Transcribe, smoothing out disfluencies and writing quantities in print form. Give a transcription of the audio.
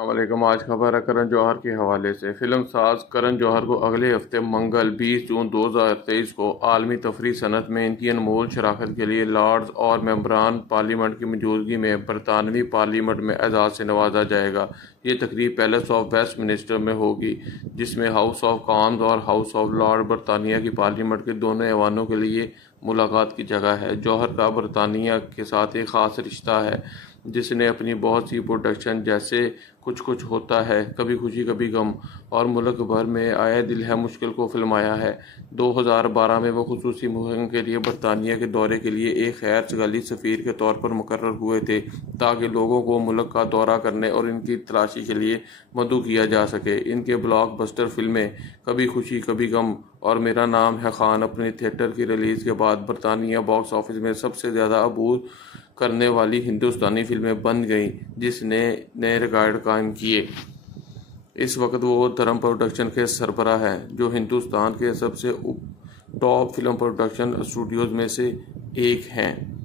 वालेकुम। आज खबर है करण जौहर के हवाले से। फिल्म साज करण जौहर को अगले हफ्ते मंगल 20 जून 2023 को आलमी तफरीह सनत में इनकी अनमोल शराकत के लिए लॉर्ड्स और मेंबरान पार्लियामेंट की मौजूदगी में बरतानवी पार्लियामेंट में एजाज़ से नवाजा जाएगा। ये तकरीब पैलेस ऑफ वेस्टमिनिस्टर में होगी, जिसमें हाउस ऑफ कॉमन्स और हाउस ऑफ लॉर्ड बरतानिया की पार्लियामेंट के दोनों ऐवानों के लिए मुलाकात की जगह है। जौहर का बरतानिया के साथ एक ख़ास रिश्ता है, जिसने अपनी बहुत सी प्रोडक्शन जैसे कुछ कुछ होता है, कभी खुशी कभी गम और मुल्क भर में आए दिल है मुश्किल को फिल्माया है। 2012 में वो खुसूसी मुहिम के लिए बरतानिया के दौरे के लिए एक खैर सगाली सफ़ीर के तौर पर मुकर्रर हुए थे, ताकि लोगों को मुल्क का दौरा करने और इनकी तलाशी के लिए मदऊ किया जा सके। इनके ब्लॉकबस्टर फिल्में कभी खुशी कभी गम और मेरा नाम है खान अपनी थिएटर की रिलीज़ के बाद बरतानिया बॉक्स ऑफिस में सबसे ज़्यादा अबूर करने वाली हिंदुस्तानी फिल्में बन गईं, जिसने नए रिकॉर्ड कायम किए। इस वक्त वो धर्म प्रोडक्शन के सरबराह हैं, जो हिंदुस्तान के सबसे टॉप फिल्म प्रोडक्शन स्टूडियोज़ में से एक हैं।